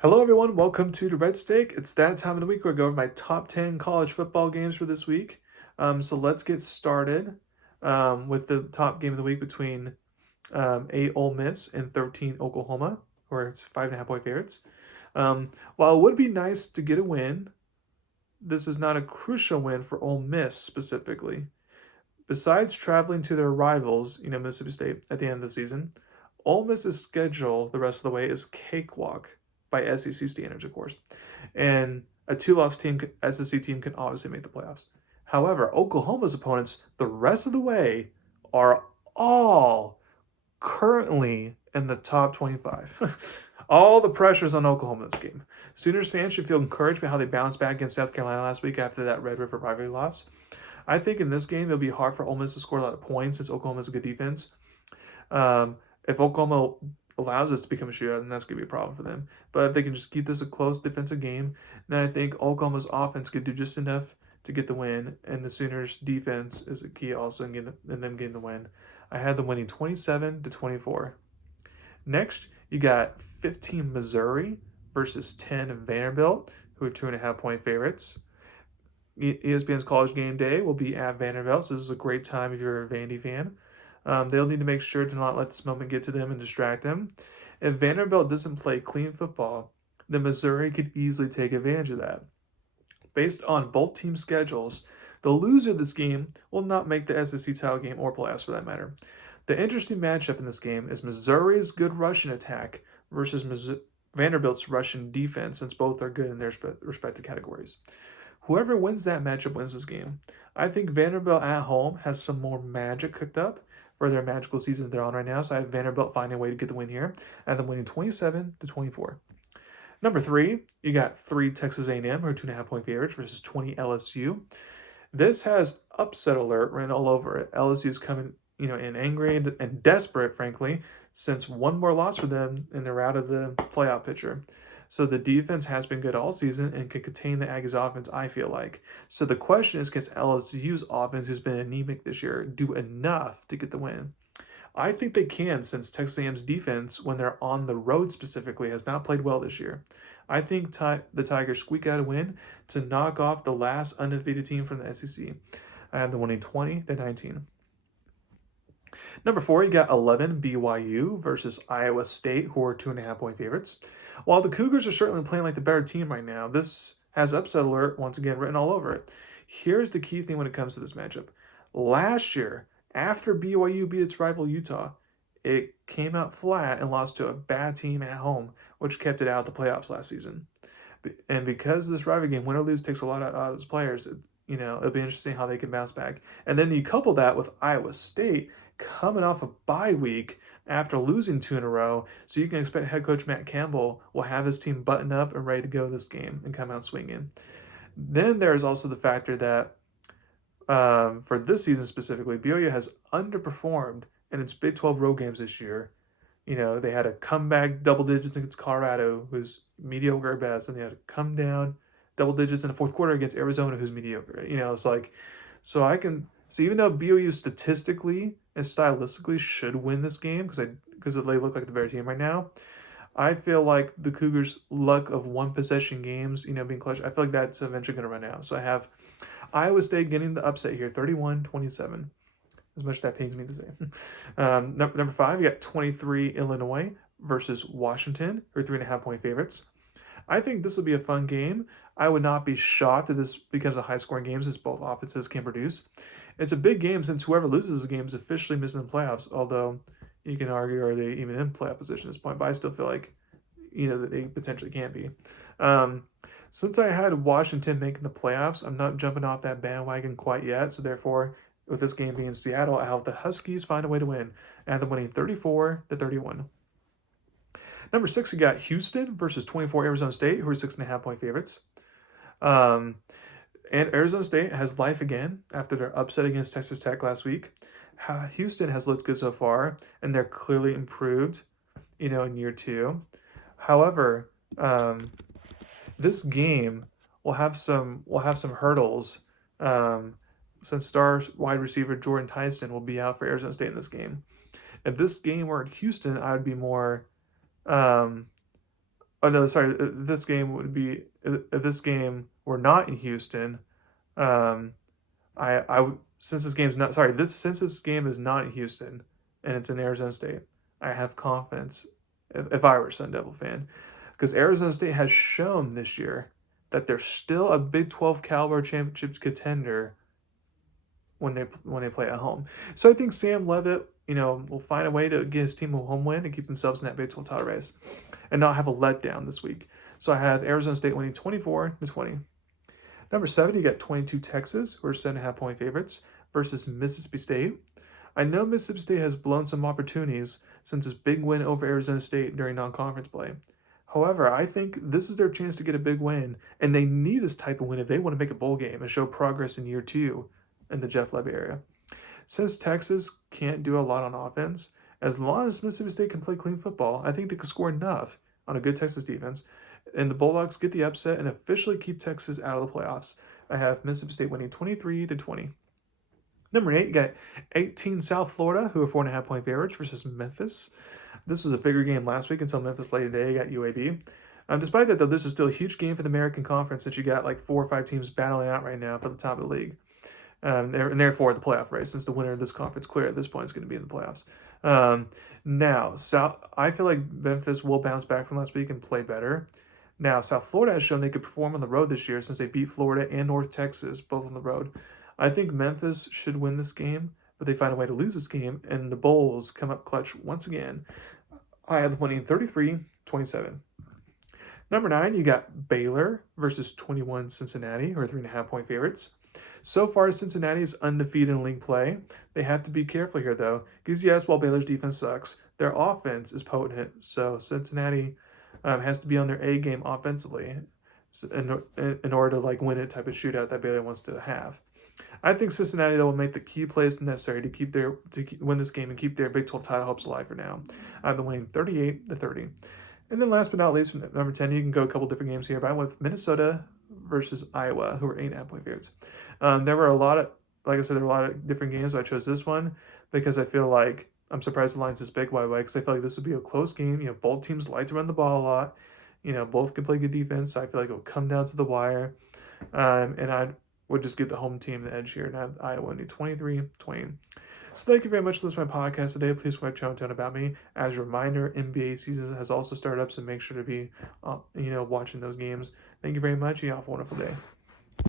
Hello, everyone. Welcome to Durrett Steak. It's that time of the week where I go over my top 10 college football games for this week. So let's get started with the top game of the week between 8 Ole Miss and 13 Oklahoma, or it's 5.5 point favorites. While it would be nice to get a win, this is not a crucial win for Ole Miss specifically. Besides traveling to their rivals, Mississippi State at the end of the season, Ole Miss's schedule the rest of the way is cakewalk by SEC standards, of course. And a two-loss team, SEC team, can obviously make the playoffs. However, Oklahoma's opponents the rest of the way are all currently in the top 25. All the pressure's on Oklahoma this game. Sooners fans should feel encouraged by how they bounced back against South Carolina last week after that Red River rivalry loss. I think in this game it'll be hard for Ole Miss to score a lot of points since Oklahoma's a good defense. If Oklahoma allows this to become a shootout, then that's going to be a problem for them. But if they can just keep this a close defensive game, then I think Oklahoma's offense could do just enough to get the win, and the Sooners' defense is a key also in them getting the win. I had them winning 27-24. Next, you got 15 Missouri versus 10 Vanderbilt, who are 2.5 point favorites. ESPN's College Game Day will be at Vanderbilt, so this is a great time if you're a Vandy fan. They'll need to make sure to not let this moment get to them and distract them. If Vanderbilt doesn't play clean football, then Missouri could easily take advantage of that. Based on both teams' schedules, the loser of this game will not make the SEC title game or playoffs for that matter. The interesting matchup in this game is Missouri's good rushing attack versus Vanderbilt's rushing defense, since both are good in their respective categories. Whoever wins that matchup wins this game. I think Vanderbilt at home has some more magic cooked up for their magical season they're on right now. So I have Vanderbilt finding a way to get the win here. I have them winning 27-24. Number three, you got 3 Texas A&M, who are 2.5 point favorites, versus 20 LSU. This has upset alert written all over it. LSU is coming, in angry and desperate, frankly, since one more loss for them and they're out of the playoff picture. So the defense has been good all season and can contain the Aggies offense, I feel like. So the question is, can LSU's offense, who's been anemic this year, do enough to get the win? I think they can, since Texas A&M's defense, when they're on the road specifically, has not played well this year. I think the Tigers squeak out a win to knock off the last undefeated team from the SEC. I have them winning 20-19. Number four, you got 11 BYU versus Iowa State, who are 2.5 point favorites. While the Cougars are certainly playing like the better team right now, this has upset alert once again written all over it. Here's the key thing when it comes to this matchup. Last year, after BYU beat its rival Utah, it came out flat and lost to a bad team at home, which kept it out of the playoffs last season. And because this rivalry game, win or lose, takes a lot out of its players, it'll be interesting how they can bounce back. And then you couple that with Iowa State coming off a bye week after losing 2 in a row, so you can expect head coach Matt Campbell will have his team buttoned up and ready to go this game and come out swinging. Then there's also the factor that for this season specifically, BYU has underperformed in its Big 12 road games this year. They had a comeback double digits against Colorado, who's mediocre at best, and they had to come down double digits in the fourth quarter against Arizona, who's mediocre. It's like, so even though BYU statistically and stylistically should win this game because they look like the better team right now, I feel like the Cougars' luck of one possession games, being clutch, I feel like that's eventually going to run out. So I have Iowa State getting the upset here, 31-27. As much as that pains me to say. Number five, you got 23 Illinois versus Washington, who are 3.5 point favorites. I think this will be a fun game. I would not be shocked if this becomes a high scoring game since both offenses can produce. It's a big game since whoever loses the game is officially missing the playoffs, although you can argue are they even in playoff position at this point, but I still feel like that they potentially can be. Since I had Washington making the playoffs, I'm not jumping off that bandwagon quite yet. So therefore, with this game being in Seattle, I have the Huskies find a way to win. I have them winning 34-31. Number six, we got Houston versus 24 Arizona State, who are 6.5 point favorites. Um, and Arizona State has life again after their upset against Texas Tech last week. Houston has looked good so far, and they're clearly improved, in year two. However, this game will have some hurdles, since star wide receiver Jordan Tyson will be out for Arizona State in this game. If this game were at Houston, I would be more, um, Oh no, sorry. This game would be if this game were not in Houston. Um, I would since this game's not sorry this since this game is not in Houston and it's in Arizona State. I have confidence if I were a Sun Devil fan because Arizona State has shown this year that they're still a Big 12 caliber championship contender when they play at home. So I think Sam Levitt, will find a way to get his team a home win and keep themselves in that Big 12 title race and not have a letdown this week. So I have Arizona State winning 24-20. Number 7, you got 22 Texas, who are 7.5-point favorites, versus Mississippi State. I know Mississippi State has blown some opportunities since its big win over Arizona State during non-conference play. However, I think this is their chance to get a big win, and they need this type of win if they want to make a bowl game and show progress in year 2 in the Jeff Levy area. Since Texas can't do a lot on offense, as long as Mississippi State can play clean football, I think they can score enough on a good Texas defense, and the Bulldogs get the upset and officially keep Texas out of the playoffs. I have Mississippi State winning 23-20. Number 8, you got 18 South Florida, who are 4.5-point favorites, versus Memphis. This was a bigger game last week until Memphis late today got UAB. Despite that, though, this is still a huge game for the American Conference since you got like 4 or 5 teams battling out right now for the top of the league. And therefore the playoff race, since the winner of this conference clear at this point is going to be in the playoffs. I feel like Memphis will bounce back from last week and play better. Now, South Florida has shown they could perform on the road this year since they beat Florida and North Texas both on the road. I think Memphis should win this game, but they find a way to lose this game, and the Bulls come up clutch once again. I have them winning 33-27. Number 9, you got Baylor versus 21 Cincinnati, who are 3.5-point favorites. So far, Cincinnati is undefeated in league play. They have to be careful here, though, because yes, while Baylor's defense sucks, their offense is potent. So Cincinnati has to be on their A game offensively in order to win a type of shootout that Baylor wants to have. I think Cincinnati though will make the key plays necessary to win this game and keep their Big 12 title hopes alive for now. I have them winning 38-30. And then last but not least, number 10, you can go a couple different games here, but I'm with Minnesota versus Iowa, who are 8.5-point favorites. There were like I said, there were a lot of different games, but I chose this one because I feel like I'm surprised the line's this big. Why? Because I feel like this would be a close game. Both teams like to run the ball a lot. Both can play good defense. So I feel like it'll come down to the wire. And I would just give the home team the edge here and have Iowa winning 23-20. So thank you very much for listening to my podcast today. Please subscribe to channel about me. As a reminder, NBA season has also started up, so make sure to be, watching those games. Thank you very much. You have a wonderful day.